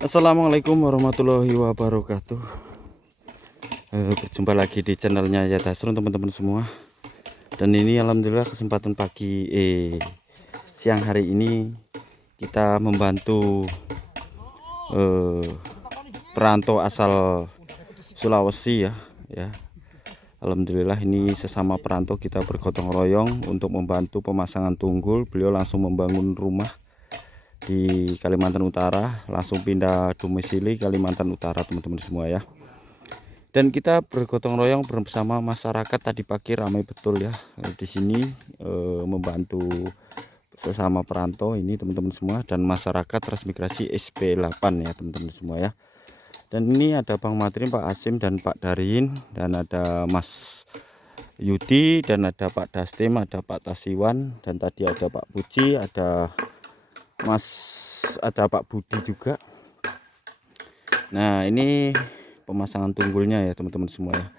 Assalamualaikum warahmatullahi wabarakatuh. Berjumpa lagi di channelnya Ya Dasrun teman-teman semua. Dan ini alhamdulillah kesempatan siang hari ini kita membantu perantau asal Sulawesi ya. Alhamdulillah ini sesama perantau kita bergotong royong untuk membantu pemasangan tunggul. Beliau langsung membangun rumah di Kalimantan Utara, langsung pindah domisili Kalimantan Utara teman-teman semua ya. Dan kita bergotong royong bersama masyarakat tadi pagi, ramai betul ya di sini membantu sesama perantau ini teman-teman semua, dan masyarakat transmigrasi SP8 ya teman-teman semua ya. Dan ini ada Bang Matrin, Pak Asim dan Pak Darin, dan ada Mas Yudi, dan ada Pak Dastim, ada Pak Tasiwan, dan tadi ada Pak Puji, ada Pak Budi juga. Nah ini pemasangan tunggulnya ya teman-teman semua ya.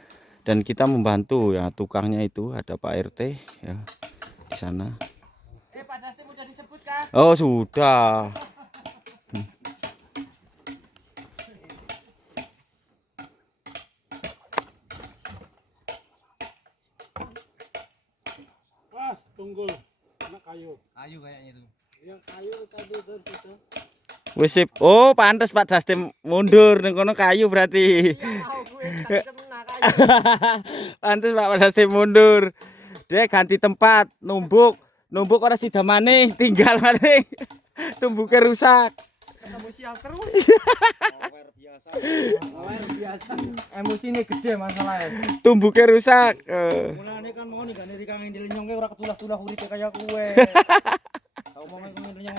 Dan kita membantu ya, tukangnya itu ada Pak RT ya di sana. Pak Dastim udah disebut kah? Oh sudah. Pas tunggul anak kayu. Kayu kayaknya itu. Yang kayu tadi itu. Wis sip. Oh pantes Pak Dastim mundur ning kono kayu berarti. Pantes Pak Dastim mundur. Dia ganti tempat, numbuk ora sida maneh, tinggal maneh. Tumbuke rusak. Ketemu sial terus. Luar biasa. Emosi ini gede masalahnya. Tumbuke rusak. Mulane kan mau nih gane Kang Indil nyongke ora ketulah-tulah uripe kaya kowe. Tau mau ngomong nyong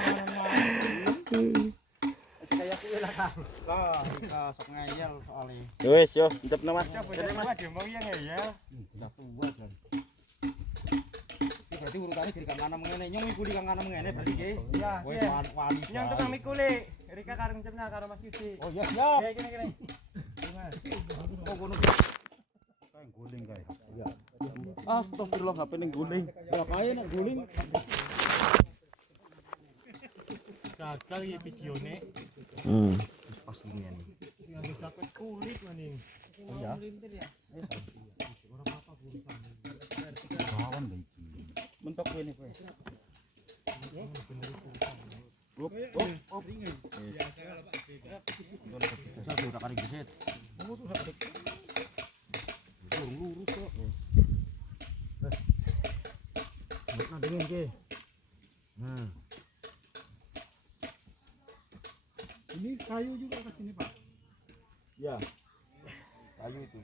Kayak kuwi lah Kang. lah, kita sok ngeyel soalnya. Wis yo, cepet Mas. Jadi Mas diomong ya ngeyel. Udah kuat kan. Iki berarti urutane dari Kang Anam ngene, nyong mikuli Kang Anam ngene berarti nggih. Iya, Kowe iya. wani. Yang tukang mikule. Rika karo ngecemna karo Mas Yudi. Oh iya siap. Kayak gini. Oh ngono. Kayak guling kae. Iya. Astagfirullah, HP ning guling. Ya kae nek guling. Gagal iki videone. Pas ini nih. Yang dapat kulit maning. Iya. Kawan baik. Mentok ini kowe. Saya udah kari geset. Oh tuh sak lurus kok. Nah dingin ke. Nah. Ini kayu juga ke sini, Pak. Ya. Kayu itu.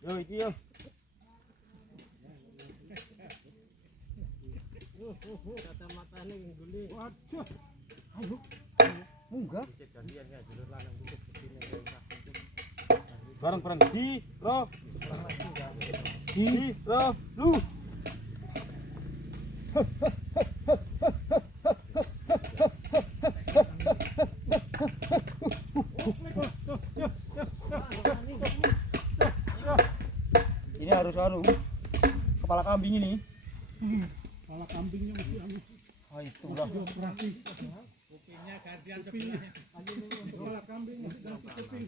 Yo iki yo. Kacamata ning guling. Waduh. Ayo. Munggah. Bareng-bareng di roh. Di roh lu. Ini harus kepala kambing ini. Kepala kambingnya mesti anu. Oh itu lah. Kupingnya gantian sebelahnya. Kepala kambing mesti ganti kuping.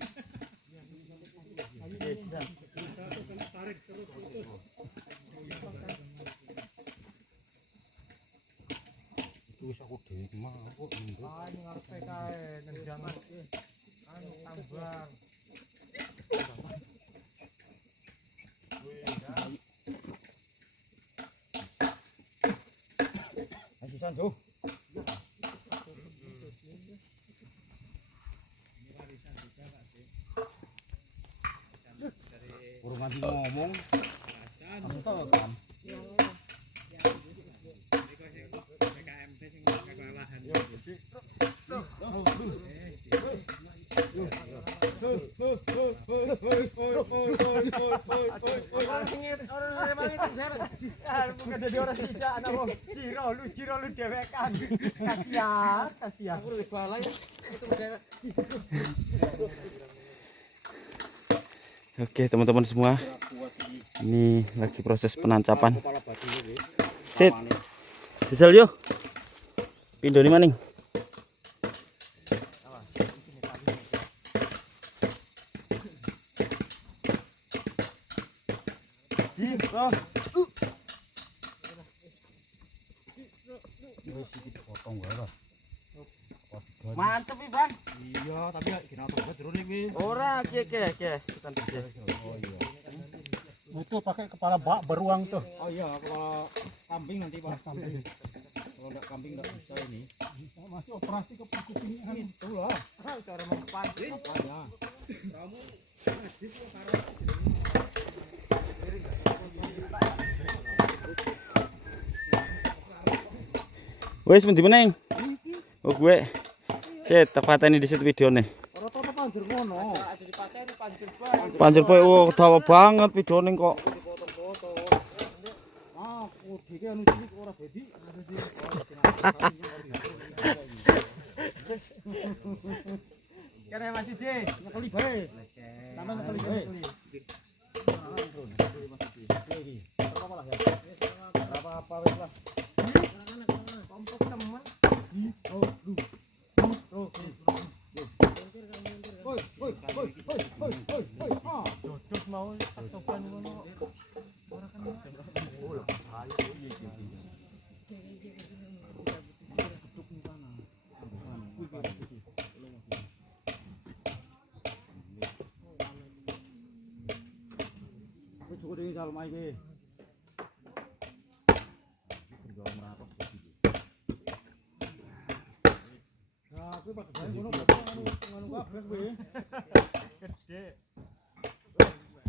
Tarik terus putus. Itu wis aku dhewe mau kok. Ini ngarepe kae nendang anu tambang. Masih sanjo. Urung nganti ngomong. Kamu tahu kan? Bukan jadi orang tidak anak wong Ciro lu dewekan. Kasihan. Aku wis balai itu dewek. Oke teman-teman semua, ini lagi proses penancapan. Sit, diesel yuk. Pindo di maning. Oh. Mantep nih Bang. Iya, tapi gini auto jero iki. Ora, ki. Tekan gede. Oh iya. Itu pakai kepala bak beruang tuh. Oh iya, kalau kambing nanti Pak. Kambing. Kalau enggak kambing enggak bisa ini. Masih operasi ke kuping. Itu lah. Cara mempanci. Makanya. Wes endi meneng? Oh gue. Cet, tak pateni dhisik videone. Rata-rata panjer ngono. Ada dipateni panjur bae. Panjer poe oh dawa banget videone kok. Ah, iki anu cilik ora dadi. Kene Mas Ide. Nyekeli bae. Sampe nyekeli bae. Apa-apa wis lah. Kompok temen. Dodot mau tak coban ngono. Ora kan. Wis cukup iki salma iki. Nah, kuwi Pak Gede ngono anu kabeh kuwi. Gede.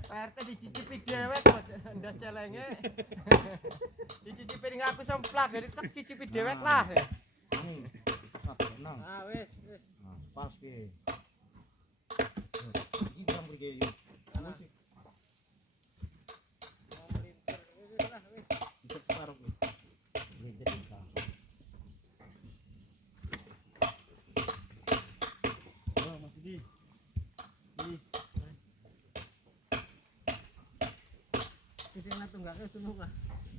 PRT dicicipi dhewe kok ndas celenge. Dicicipi ning aku semplak, jadi tak cicipi dhewe lah. Tenang. Ah wis. Nah, pas ki. Iki kurang mriki. Sing ngatunggake sunung lah.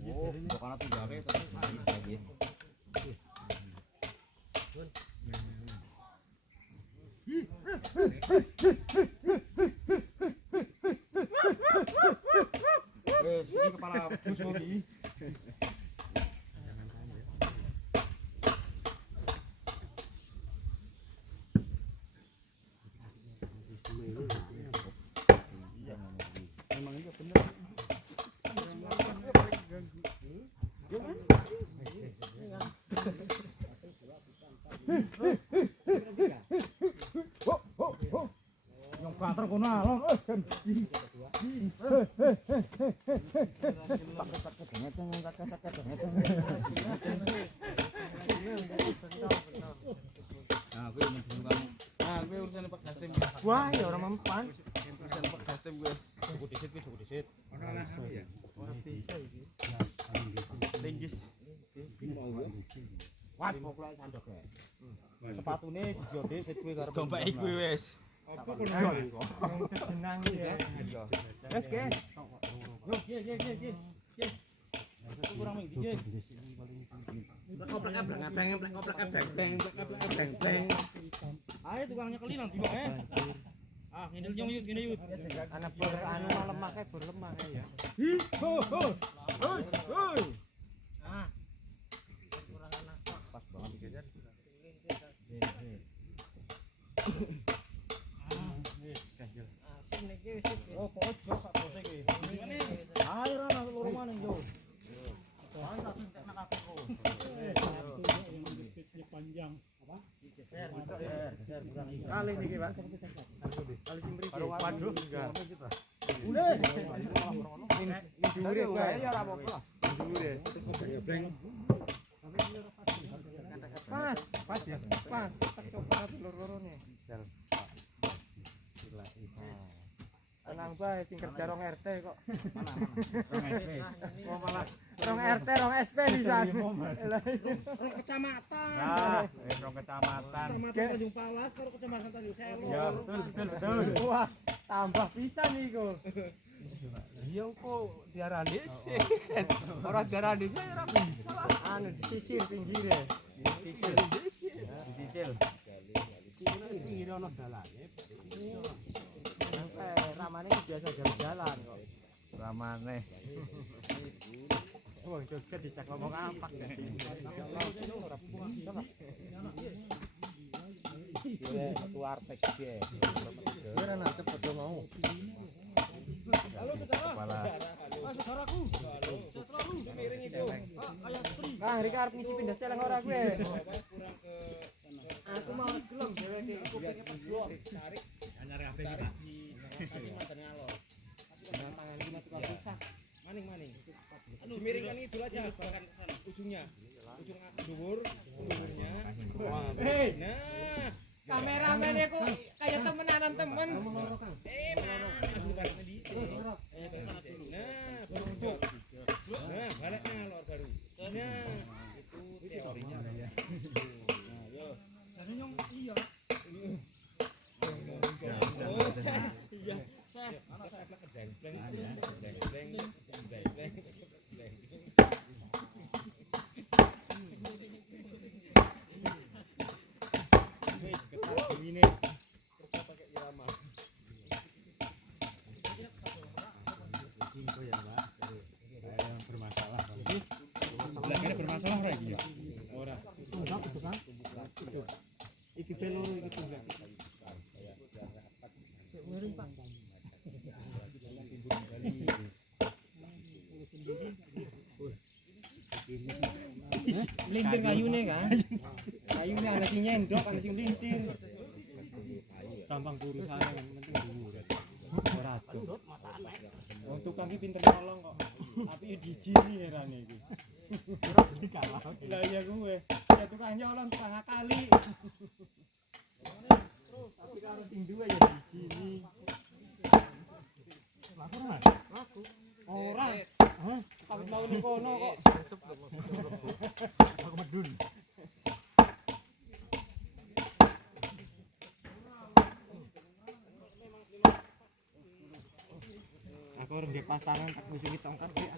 Oh, bukan tunggake tapi lagi. Wes, iki kepala bus iki. Memang iya bener. Yang kantor kono alon, Wah, ya ora mempan. Urusan Pak Gasim gue. cukup disit. Ora bisa iki. Linggis. Wes pokoke sandok ya. Sepatune dijode sit kuwi karo Dompet iku wis. Apa kono? Senang ya. Wes ke. Yo, ye. Kurang ming iki. Ayo tukangnya keli nang tiba Ah, ngindel nyong yut, ngene yut. Anak ber anu lemah kae berlemah kae ya. Ah. Pas banget digeser. Oh, pokoknya juga sak bose iki. Ayo ra nang loro maneh yo. Ayo tak entek nak aku. Panjang. Kali niki, Pak. Kali sing mriki. Waduh, enggak. Udah. Dhuwure wae ya ora apa-apa lah. Dhuwure. Pas ya. Pas. Tak coba loro-lorone. Tenang bae sing kerja rong RT kok. Oh malah rong RT, rong SP bisa. Rong kecamatan. Nah, rong kecamatan. Kecamatan Tanjung Palas karo kecamatan Tanjung Selo. Ya, betul. Wah, tambah bisa nih kok. Iya kok diarani sih. Ora diarani sih ora bisa lah. Anu disisir pinggire. Disisir. Pinggire ono dalane. Sampai ramane biasa jalan kok. Ramane. Wong Jogja dicek ngomong apa ya? Aku artek piye? Ora nang cepet mau. Halo saudara. Saudaraku. Saudaraku. Miring itu. Nah, Rika arep ngisi pindah seleng ora gue. Aku mau gelem dhewe iki kupinge pedho. Tarik. Anyar kabeh iki. Kasih manten ngalor. Tangan iki metu pisah. Maning. Dimiringkan itu aja, bahkan ke sana ujungnya. Ujung dhuwur, dhuwurnya. Nah, kameramennya kok kayak temenanan temen. Bukan di sini. Nah, baru. Nah, baliknya ngalor baru. Nah, itu teorinya. Nah, yo. Jadi nyong iya. Iya. Bermasalah lagi ya? Ora. Iki peluru iki tunggal. Miring Pak. Lintir kayune kan? Kayune ana sing nyendok, ana sing lintir. Gampang urusane kan penting dhuwur. Ora atuh. Wong tukang iki pinter nolong kok. Tapi dijini herane iki. Lah iya gue. Ya tukang nyolong setengah kali. Tapi karo sing duwe ya dijini. Laku. Ora. Hah? Sampe mau ning kono kok. Aku medun. Aku orang di pasangan tak musuhi tongkat ya.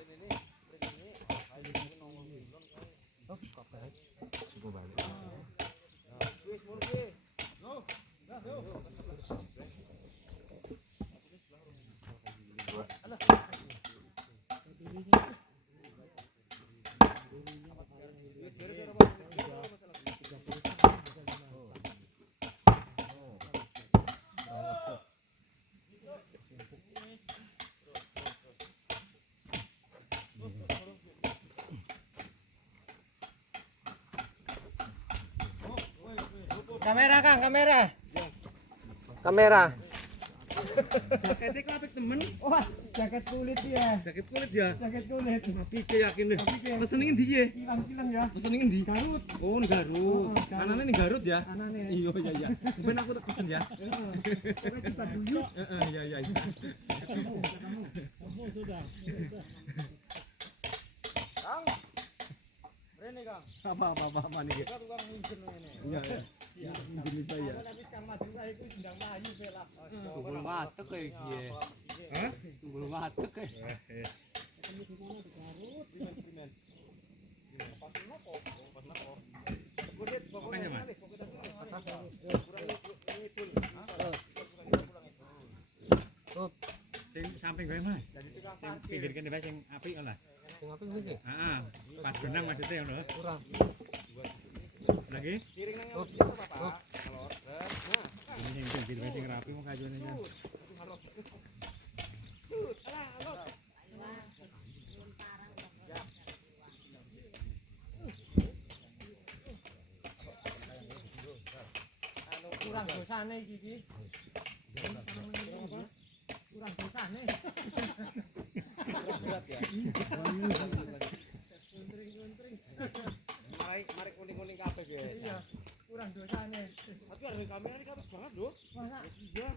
Kamera Kang, kamera. Jaketnya kok apik temen? Wah, jaket kulit ya. Jaket kulit ya. Jaket kulit. Tapi yakin deh. Pesenin ndi ya? Kilang ya. Pesenin ndi? Garut. Oh, ning Garut. Anane ning Garut ya? Anane. Iya. Ben aku tak pesen ya. Kita dulu. Iya. Oh, sudah. Kang. Rene Kang. Apa nih? Kita tukang minjem ngene. Iya. Gini saya. Tapi Kang Madura iku ndang mlayu pelak. Tunggul watek kayak gini. Hah? Tunggul watek kayak. Makanya Mas. Sing samping bae Mas. Sing pinggir kene bae sing apik lah. Sing apik iki. Heeh. Pas benang maksudnya ngono. Kurang. Lagi? Piring nang ngarep kita Pak. Kalau order. Nah, Ini sing pinggir bae sing rapi mau kajone kan. kurang dosane iki. Kurang dosane. Berat ya. Mari kuning-kuning kabeh ya. Iya. Kurang dosane. Tapi ada kamera ini kabeh banget lho. Masa iya.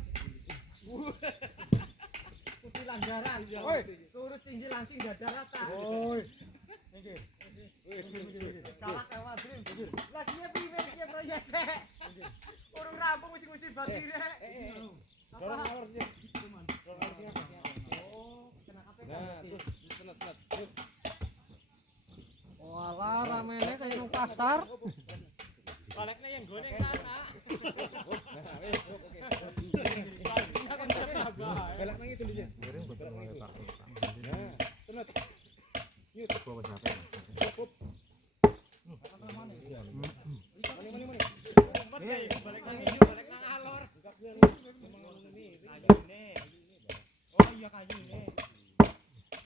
Kutilan darat. Woi, turut tinggi langsing dada rata. Woi. Nggih. Kalah kawat Dream. Lagi piye proyek rek. Urung rampung wis ngusir batir rek. Dorong awor sih. Oh, kena KPK. Nah, terus tenet-tenet. Walah, ramene kaya nang pasar. Balekne yang gone sana. Nah, wis oke. Balek nang itu dhisik. iya kayu ini.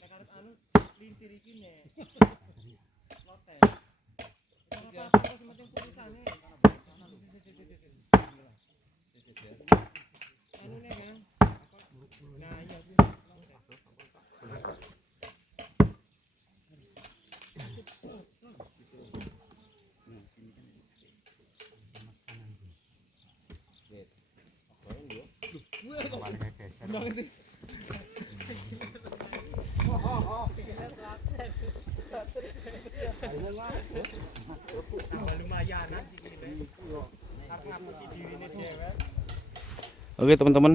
Nek arep anu lintir iki nek. Lote. Apa sing penting tulisane. Anu nek ya. Nah, iya. Lumayanan iki lho. Ngapusi dirine dhewe. Oke teman-teman,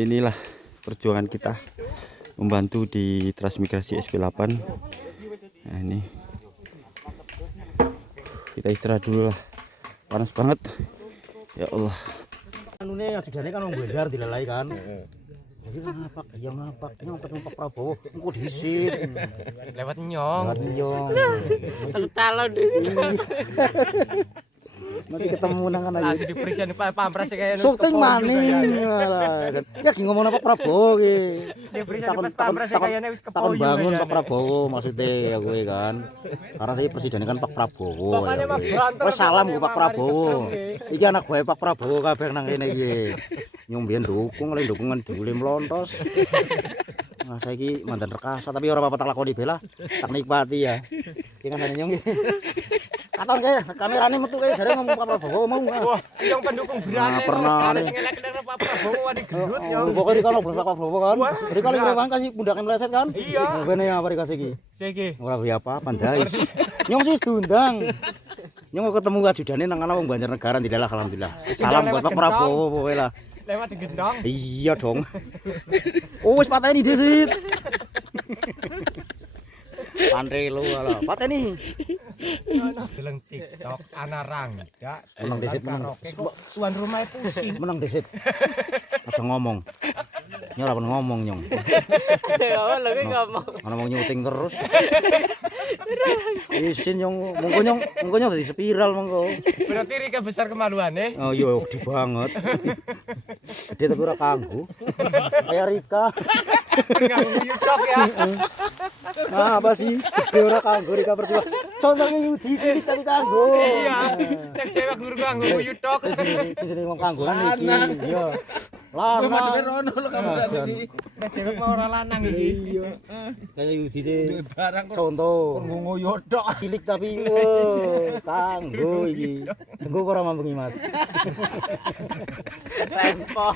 inilah perjuangan kita membantu di transmigrasi SP8. Nah ini kita istirahat dulu lah, panas banget ya Allah. Anune yang judane kan wong Banjar dilalai kan. Jadi kan ngapak, ya ngapak, ketemu Pak Prabowo, engko disit. Lewat nyong. Lewat nyong. Calon di sini. Nanti ketemu nang kana Langsung diperiksa nih Pak Pampres kayak syuting maning. Ya ki ngomong Pak Prabowo ki. Diperiksa Pak Pampres kayaknya wis Takon kepoyo. bangun Pak Prabowo maksudnya ya gue kan. Karena saya presidennya kan Pak Prabowo. Pokoknya ya mah gue. berantem. Wes salam ke Pak Prabowo. Iki anak gue Pak Prabowo kabeh nang kene iki. Nyong mbiyen dukung oleh dukungan dule mlontos. Nah saiki mandan rekasa tapi ora apa-apa tak lakoni bela. Tak nikmati ya. Iki kan nyong iki. Katon kae kamerane metu kae jare ngomong Pak Prabowo mau. Wah, yang pendukung berat pernah ada nih. sing elek-elek Pak Prabowo wani gendut nyong. Pokoknya di kana Pak Prabowo kan. Jadi kalau rewang kasih pundaknya meleset kan. Iya. Ngene apa dikasih iki? Siki. Ora beli apa-apa ndais. Nyong sih diundang. Nyong mau ketemu ajudane nang ana wong Banjarnegara ndilah alhamdulillah. Salam buat Pak Prabowo pokoke lah. Lewat digendong. Iya dong. Oh wis pateni disit. Pantre lu ala. Pateni. Deleng TikTok ana rangga. Menang disit menang. Kok tuan rumah pusing. Menang disit. Aja ngomong. Ini ora pernah ngomong nyong. Oh, lagi ngomong. Ana mau nyuting terus. Isin nyong, mongko nyong dadi spiral mongko. Berarti Rika besar kemaluane. Oh iya gede banget. Gede tapi ora kanggo. Kayak Rika. Ganggu YouTube ya. Nah, apa sih? Gede ora kanggo Rika perjuang. Contohnya Yudi cilik tapi kanggo. Iya. Nek cewek guru ganggu YouTube. Sini wong kanggo kan iki. Iya. Lama. rono lho kamu Nek cewek mau ora lanang iki. Iya. Kayak Yudi deh. Contoh. Ngoyo tok. Cilik tapi wah, kanggo iki. Tenggo ora mambengi Mas. Tempo.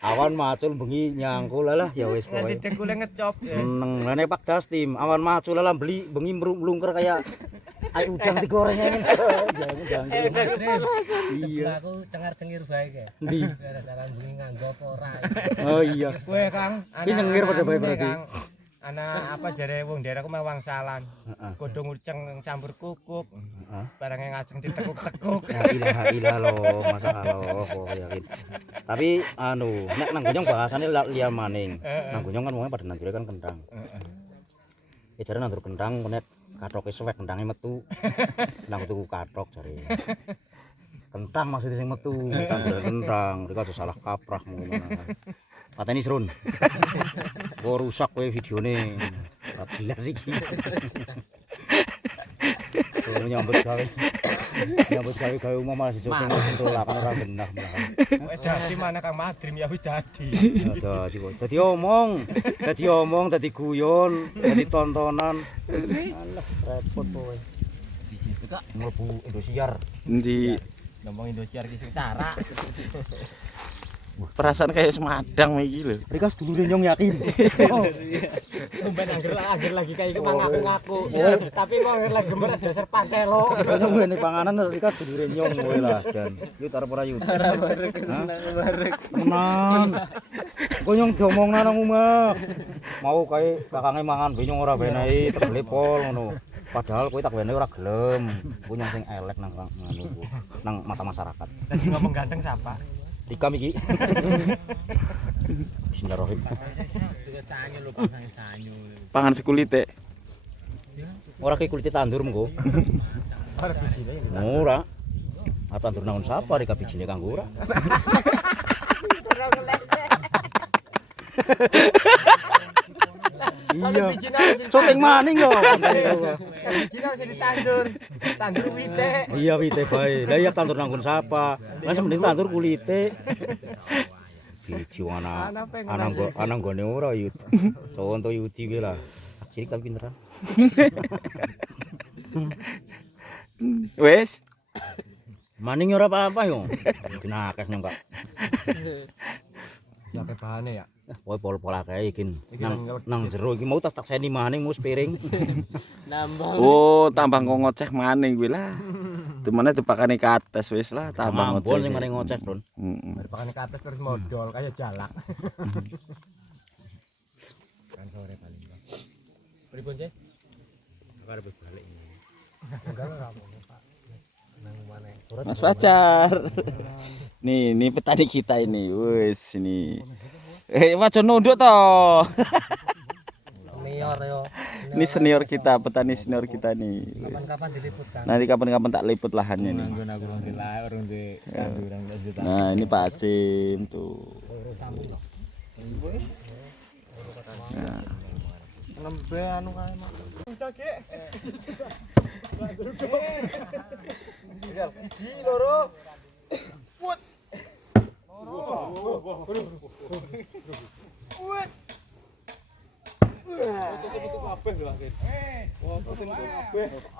Awan macul bengi nyangkul lah ya wis Nanti pokoke. dekule ngecop. Meneng lene Pak Dastim, awan macul lah beli bengi mlungker kayak air udang digoreng ngene. Jangan. Iya. Aku cengar-cengir bae ke. Ndi? Gara-gara bengi nganggo apa ora. Oh iya. Kowe Kang, Iki nyengir pada bae berarti. Kang. Ana apa jare wong daerahku mah wangsalan. Godhong uceng campur kukuk. Barangnya ngajeng ditekuk-tekuk. La ilaha illallah, masyaallah kok yakin. Tapi anu, nek nang Gonyong bahasane liya maning. Nang Gonyong kan wong pada nandure kan kendang. Ya jare nandur kendang nek kathoke suwek kendange metu. Nang tuku kathok jare. Kentang maksudnya sing metu, tanduran kentang. Rika aja salah kaprah ngono. Pateni Srun. Kok rusak kowe videone. Ora jelas iki. Oh, nyambut gawe umum malah syuting sentulah kan ora genah malah. Kowe dadi mana Kang Madrim ya wis dadi. Dadi kok. Dadi omong, dadi guyon, dadi tontonan. Alah repot kowe. Di situ Kak mlebu Indosiar. Di Ngomong Indosiar ki sing sarak. perasaan kayak semadang iki lho. Rika sedulure nyong yakin. Tumben angger lagi kayak iki ngaku-ngaku. Tapi kok angger lagi gemer dasar pantelo. Nyong ngene panganan Rika sedulure nyong kowe lah jan. Yut arep ora yut. Tenang. Kok nyong diomongna nang omah. Mau kae kakange mangan benyong ora benehi tegele pol ngono. Padahal kowe tak wene ora gelem. Ku nyong sing elek nang ngono ku. Nang mata masyarakat. Dadi ngomong ganteng siapa? Rika iki. Bismillahirrahmanirrahim. Sanyu lho pasang sanyu. Pangan sekulite. Ora ki kulite tandur mengko. Ora bijine. Ora. Tandur naon sapa Rika bijine kanggo ora. Iya. Syuting maning yo. Cina sing ditandur. Tandur wite. Iya wite bae. Lah iya tandur nanggon sapa. Lah sementing tandur kulite. Biji ana nggone ora yut. Conto yudi kuwi lah. Sak cilik tapi pinteran. Wes. Maning ora apa-apa yo. Dinakes nyong Kak. Ya ke bahane ya. Poe pol-pol akeh iki. Nang jero iki mau tak takseni maning mus piring. Nambah. Oh, tambah kok ngoceh maning kuwi lah. Dimana dipakani kates wis lah tambah Tambah ngoceh. sing maning ngoceh, Bro. Heeh. Pakane ke atas terus modal kayak jalak. Kan sore paling. Pripun, Cek? Arep balik. Enggak ora apa-apa, Pak. Nang mana? Mas Fajar. Nih petani kita ini. Wes ini. Wajo nunduk toh. Senior yo. Ini senior kita, petani senior kita nih. Wes. Kapan-kapan diliputkan. Nanti kapan-kapan tak liput lahannya nih. Aku urung dilahir, urung di tanduran wis Nah, ini Pak Asim tuh. Nembe anu kae mah.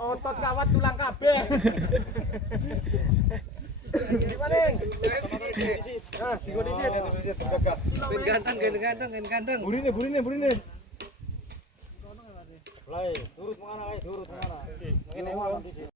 Otot kawat tulang kabeh. Ganteng. Burine. Mulai, turut mengarah, turut mengarah.